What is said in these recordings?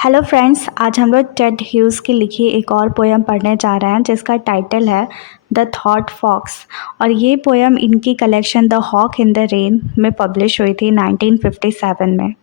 Hello friends, आज हम लोग टेड ह्यूज़ की लिखी एक और पोयम पढ़ने जा रहे हैं जिसका टाइटल है द थॉट फॉक्स। और ये पोयम इनकी collection the hawk in the rain में पब्लिश हुई थी 1957 में।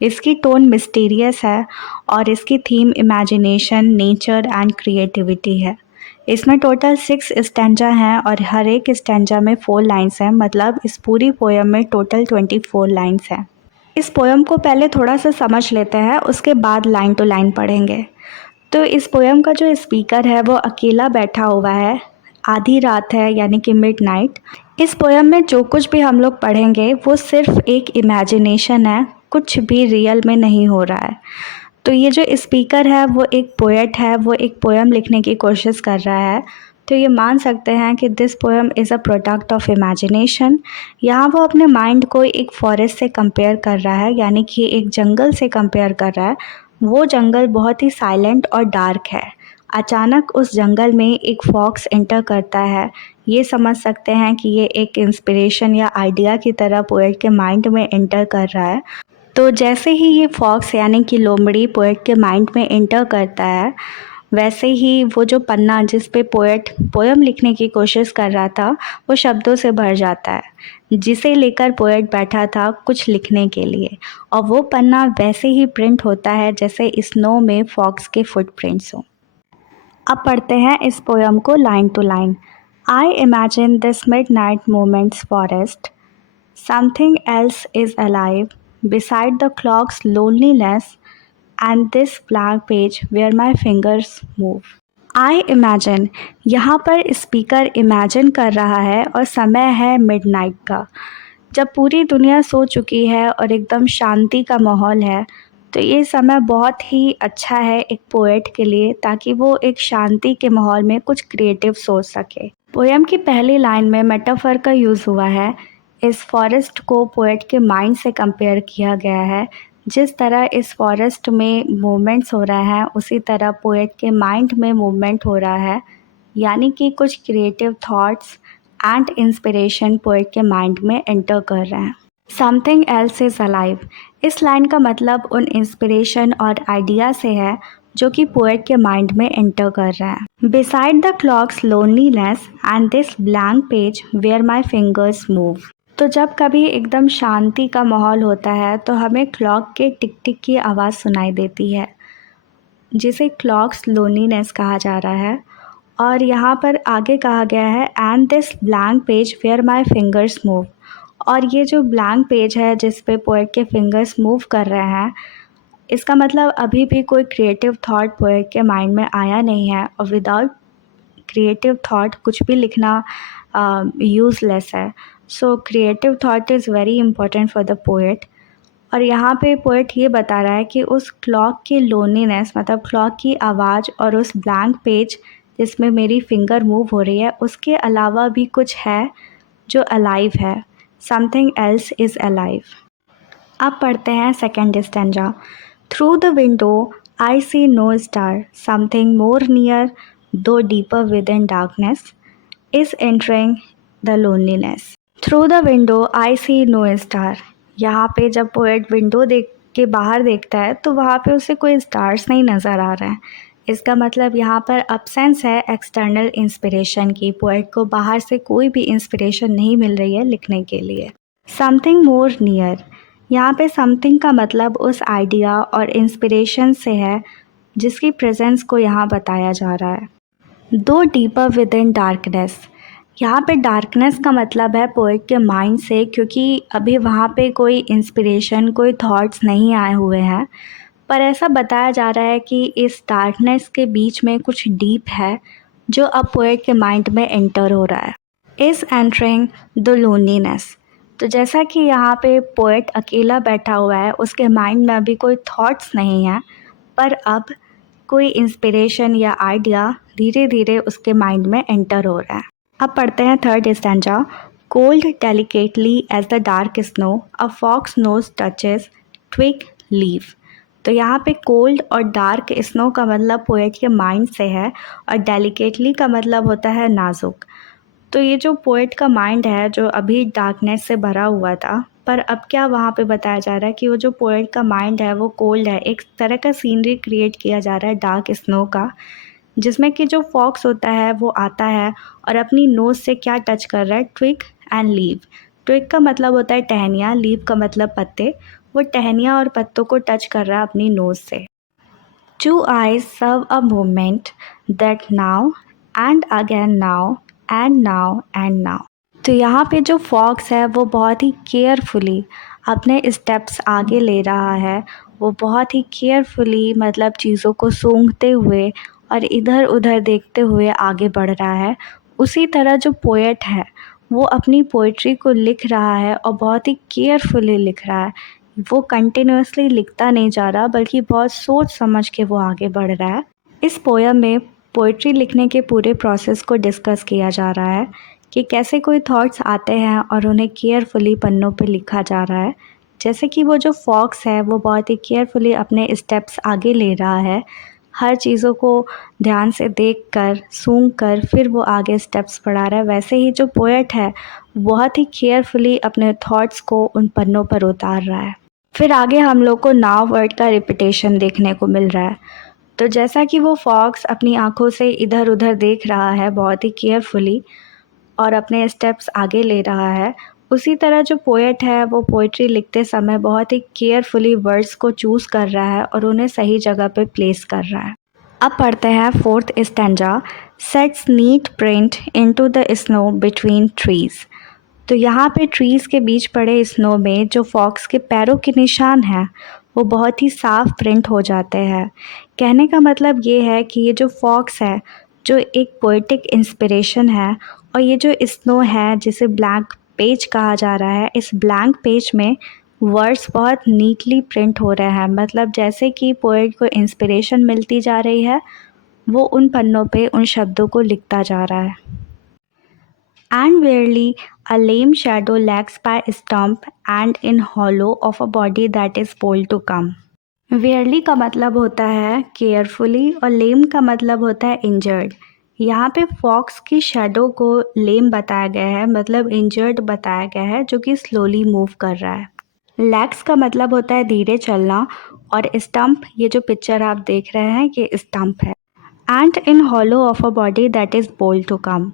इसकी टोन मिस्टीरियस है और इसकी theme imagination, nature and creativity है। इसमें टोटल 6 स्टैंजा हैं और हर एक स्टैंजा में 4 लाइन्स हैं, मतलब इस पूरी पोयम में टोटल 24 लाइन्स हैं। इस पोयम को पहले थोड़ा सा समझ लेते हैं, उसके बाद लाइन टू लाइन पढ़ेंगे। तो इस पोयम का जो स्पीकर है वो अकेला बैठा हुआ है, आधी रात है यानी कि मिडनाइट। इस पोयम में जो कुछ भी हम लोग पढ़ेंगे वो सिर्फ एक इमेजिनेशन है, कुछ भी रियल में नहीं हो रहा है। तो ये जो स्पीकर है वो एक पोएट है, वो एक पोयम लिखने की कोशिश कर रहा है। तो ये मान सकते हैं कि this poem is a product of imagination. यहाँ वो अपने माइंड को एक फॉरेस्ट से कंपेयर कर रहा है, यानी कि एक जंगल से कंपेयर कर रहा है। वो जंगल बहुत ही साइलेंट और डार्क है। अचानक उस जंगल में एक फॉक्स एंटर करता है। ये समझ सकते हैं कि ये एक इंस्पिरेशन या आइडिया की तरह पोएट के माइंड में एंटर कर रहा है। तो जैसे ही ये फॉक्स यानी कि लोमड़ी पोएट के माइंड में एंटर करता है, वैसे ही वो जो पन्ना जिस पे पोएट पोयम लिखने की कोशिश कर रहा था वो शब्दों से भर जाता है, जिसे लेकर पोएट बैठा था कुछ लिखने के लिए। और वो पन्ना वैसे ही प्रिंट होता है जैसे स्नो में फॉक्स के फुटप्रिंट्स हों। अब पढ़ते हैं इस पोयम को line to line. I imagine this midnight moment's forest, something else is alive beside the clock's loneliness and this blank page where my fingers move. I imagine, यहाँ पर स्पीकर इमेजिन कर रहा है और समय है मिडनाइट का, जब पूरी दुनिया सो चुकी है और एकदम शांति का माहौल है। तो ये समय बहुत ही अच्छा है एक पोएट के लिए, ताकि वो एक शांति के माहौल में कुछ क्रिएटिव सोच सके। पोएम की पहली लाइन में मेटाफर का यूज़ हुआ है। इस फॉरेस्ट को पोएट के माइंड से कंपेयर किया गया है। जिस तरह इस फॉरेस्ट में मूवमेंट्स हो रहा है, उसी तरह पोएट के माइंड में मूवमेंट हो रहा है, यानी कि कुछ creative thoughts and inspiration poet के माइंड में एंटर कर रहे हैं। समथिंग एल्स इज़ अलाइव, इस लाइन का मतलब उन इंस्पिरेशन और आइडिया से है जो कि पोएट के माइंड में एंटर कर रहा है। Beside the clock's loneliness and this blank page where my fingers move. तो जब कभी एकदम शांति का माहौल होता है तो हमें क्लॉक के टिक टिक की आवाज़ सुनाई देती है, जिसे क्लॉक्स लोनलीनेस कहा जा रहा है। और यहाँ पर आगे कहा गया है and this blank page where my fingers move. और ये जो ब्लैंक पेज है जिस पे पोएट के फिंगर्स मूव कर रहे हैं, इसका मतलब अभी भी कोई क्रिएटिव थॉट पोएट के माइंड में आया नहीं है। और विदाउट क्रिएटिव थॉट कुछ भी लिखना यूज़लेस है। So creative thought is very important for the poet. और यहाँ पे पोएट ये बता रहा है कि उस क्लॉक की लोनलीनेस, मतलब क्लॉक की आवाज़ और उस ब्लैंक पेज जिसमें मेरी फिंगर मूव हो रही है, उसके अलावा भी कुछ है जो अलाइव है। Something else is alive. अब पढ़ते हैं second stanza. Through the window I see no star, something more near though deeper within darkness is entering the loneliness. Through the window I see no star, यहाँ पे जब poet window देख के बाहर देखता है तो वहाँ पे उसे कोई स्टार्स नहीं नज़र आ रहे हैं। इसका मतलब यहाँ पर अब्सेंस है एक्सटर्नल इंस्पिरेशन की। पोएट को बाहर से कोई भी इंस्पिरेशन नहीं मिल रही है लिखने के लिए। समथिंग मोर नियर, यहाँ पे समथिंग का मतलब उस आइडिया और इंस्पिरेशन से है जिसकी प्रेजेंस को यहाँ बताया जा रहा है। दो डीपर विद इन डार्कनेस, यहाँ पे डार्कनेस का मतलब है पोएट के माइंड से, क्योंकि अभी वहाँ पे कोई इंस्पिरेशन, कोई थॉट्स नहीं आए हुए हैं। पर ऐसा बताया जा रहा है कि इस डार्कनेस के बीच में कुछ डीप है जो अब पोएट के माइंड में एंटर हो रहा है। इज़ एंटरिंग द लोनलीनेस, तो जैसा कि यहाँ पे पोएट अकेला बैठा हुआ है, उसके माइंड में अभी कोई थॉट्स नहीं है, पर अब कोई इंस्पिरेशन या आइडिया धीरे धीरे उसके माइंड में एंटर हो रहा है। अब पढ़ते हैं third stanza. Cold delicately as the dark snow a fox nose touches twig leaf. तो यहाँ पे कोल्ड और डार्क स्नो का मतलब पोएट के माइंड से है, और डेलिकेटली का मतलब होता है नाजुक। तो ये जो पोएट का माइंड है जो अभी डार्कनेस से भरा हुआ था, पर अब क्या वहाँ पे बताया जा रहा है कि वो जो पोएट का माइंड है वो कोल्ड है। एक तरह का सीनरी क्रिएट किया जा रहा है डार्क स्नो का, जिसमें कि जो फॉक्स होता है वो आता है और अपनी नोज़ से क्या टच कर रहा है, ट्विग एंड लीव। ट्विग का मतलब होता है टहनियाँ, लीव का मतलब पत्ते। वो टहनियाँ और पत्तों को टच कर रहा है अपनी नोज़ से। Two eyes serve a movement that now and again now and now and now। तो यहाँ पे जो फॉक्स है वो बहुत ही केयरफुली अपने स्टेप्स आगे ले रहा है। वो बहुत ही केयरफुली मतलब चीज़ों को सूंघते हुए और इधर उधर देखते हुए आगे बढ़ रहा है। उसी तरह जो पोएट है वो अपनी पोइट्री को लिख रहा है और बहुत ही केयरफुली लिख रहा है। वो कंटिन्यूअसली लिखता नहीं जा रहा बल्कि बहुत सोच समझ के वो आगे बढ़ रहा है। इस पोयम में पोइट्री लिखने के पूरे प्रोसेस को डिस्कस किया जा रहा है कि कैसे कोई थॉट्स आते हैं और उन्हें केयरफुली पन्नों पे लिखा जा रहा है। जैसे कि वो जो फॉक्स है वो बहुत ही केयरफुली अपने स्टेप्स आगे ले रहा है, हर चीज़ों को ध्यान से देख कर सूंघ कर फिर वो आगे स्टेप्स बढ़ा रहा है। वैसे ही जो पोएट है बहुत ही केयरफुली अपने थॉट्स को उन पन्नों पर उतार रहा है। फिर आगे हम लोग को नाउ वर्ड का रिपीटेशन देखने को मिल रहा है। तो जैसा कि वो फॉक्स अपनी आँखों से इधर उधर देख रहा है बहुत ही केयरफुली और अपने स्टेप्स आगे ले रहा है, उसी तरह जो पोएट है वो पोइट्री लिखते समय बहुत ही केयरफुली वर्ड्स को चूज़ कर रहा है और उन्हें सही जगह पे प्लेस कर रहा है। अब पढ़ते हैं fourth stanza, sets neat prints into the snow between trees. तो यहाँ पे ट्रीज़ के बीच पड़े स्नो में जो फॉक्स के पैरों के निशान हैं वो बहुत ही साफ प्रिंट हो जाते हैं। कहने का मतलब ये है कि ये जो फॉक्स है जो एक पोएटिक इंस्पिरेशन है, और ये जो स्नो है जिसे ब्लैंक पेज कहा जा रहा है, इस ब्लैंक पेज में वर्ड्स बहुत नीटली प्रिंट हो रहे हैं। मतलब जैसे कि पोएट को इंस्पिरेशन मिलती जा रही है वो उन पन्नों पे उन शब्दों को लिखता जा रहा है। And barely a lame shadow lags by stump and in hollow of a body that is bold to come। वेयरली का मतलब होता है केयरफुली और लेम का मतलब होता है इंजर्ड। यहाँ पे फॉक्स की शेडो को लेम बताया गया है, मतलब इंजर्ड बताया गया है, जो कि स्लोली मूव कर रहा है। लैग्स का मतलब होता है धीरे चलना, और स्टम्प, ये जो पिक्चर आप देख रहे हैं ये स्टम्प है। And in hollow of a body that is bold to come.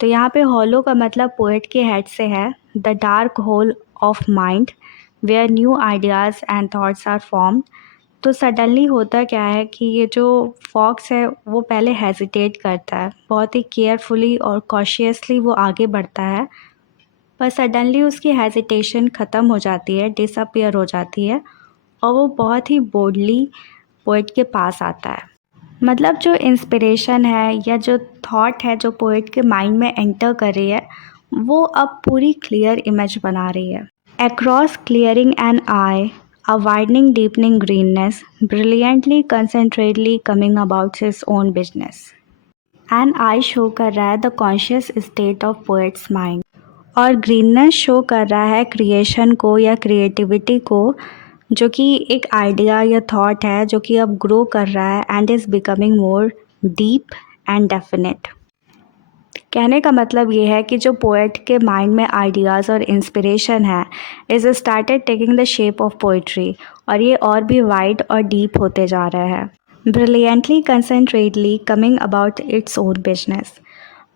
तो यहाँ पे हॉलो का मतलब पोएट के हेड से है, the dark hole of mind where new ideas and thoughts are formed. तो सडनली होता क्या है कि ये जो फॉक्स है वो पहले हेजिटेट करता है, बहुत ही केयरफुली और कॉशियसली वो आगे बढ़ता है, पर सडनली उसकी हेजिटेशन ख़त्म हो जाती है, डिसअपियर हो जाती है, और वो बहुत ही बोल्डली पोएट के पास आता है। मतलब जो इंस्पिरेशन है या जो थॉट है जो पोएट के माइंड में एंटर कर रही है वो अब पूरी क्लियर इमेज बना रही है। Across clearing an eye a widening deepening greenness brilliantly concentratedly coming about his own business. An eye show कर रहा है the conscious state of poet's mind, और ग्रीननेस शो कर रहा है क्रिएशन को या क्रिएटिविटी को, जो कि एक आइडिया या थॉट है जो कि अब ग्रो कर रहा है and is becoming more deep and definite. कहने का मतलब ये है कि जो पोएट के माइंड में आइडियाज़ और इंस्पिरेशन है is started taking the shape of poetry, और ये और भी वाइड और डीप होते जा रहा है। Brilliantly concentratedly coming about its own business.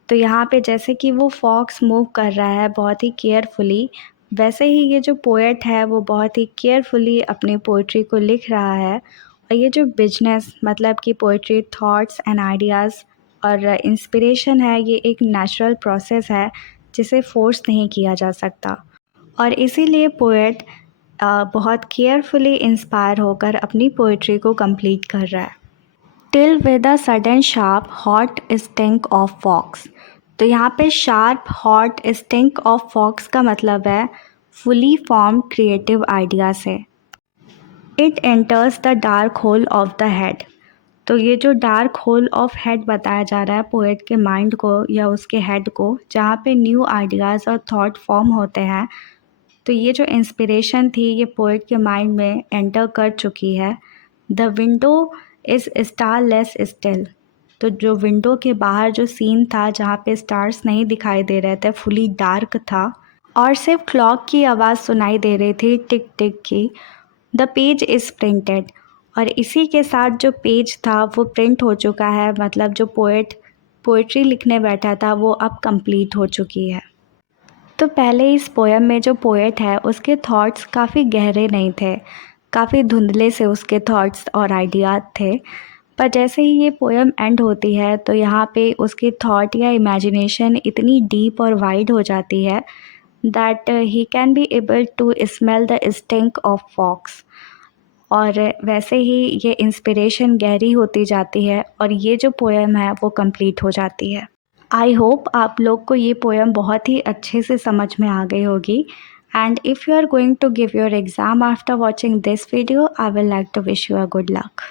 तो यहाँ पे जैसे कि वो फॉक्स मूव कर रहा है बहुत ही केयरफुली, वैसे ही ये जो पोएट है वो बहुत ही केयरफुली अपनी पोइट्री को लिख रहा है। और ये जो बिजनेस मतलब कि पोइट्री थॉट्स एंड आइडियाज़ और इंस्पिरेशन है, ये एक नेचुरल प्रोसेस है जिसे फोर्स नहीं किया जा सकता, और इसीलिए पोएट बहुत केयरफुली इंस्पायर होकर अपनी पोइट्री को कंप्लीट कर रहा है। Till with a sudden sharp hot stink of fox. तो यहाँ पे sharp hot stink of fox का मतलब है फुली फॉर्म क्रिएटिव आइडिया से। It enters the dark hole of the head. तो ये जो डार्क होल ऑफ हेड बताया जा रहा है पोएट के माइंड को या उसके हेड को, जहाँ पे न्यू आइडियाज़ और थॉट फॉर्म होते हैं। तो ये जो इंस्पिरेशन थी ये पोएट के माइंड में एंटर कर चुकी है। The window is starless still. तो जो विंडो के बाहर जो सीन था जहाँ पे स्टार्स नहीं दिखाई दे रहे थे, फुली डार्क था, और सिर्फ क्लॉक की आवाज़ सुनाई दे रही थी, टिक टिक की। The page is printed. और इसी के साथ जो पेज था वो प्रिंट हो चुका है, मतलब जो पोइट्री लिखने बैठा था वो अब कंप्लीट हो चुकी है। तो पहले इस पोएम में जो पोएट है उसके थॉट्स काफ़ी गहरे नहीं थे, काफ़ी धुंधले से उसके थॉट्स और आइडियाज़ थे। पर जैसे ही ये पोएम एंड होती है तो यहाँ पे उसके थॉट या इमेजिनेशन इतनी डीप और वाइड हो जाती है that he can be able to smell the stink of fox. और वैसे ही ये इंस्पिरेशन गहरी होती जाती है और ये जो पोएम है वो कंप्लीट हो जाती है। आई होप आप लोग को ये पोएम बहुत ही अच्छे से समझ में आ गई होगी। And if you are going to give your exam after watching this video, I will like to wish you a good luck.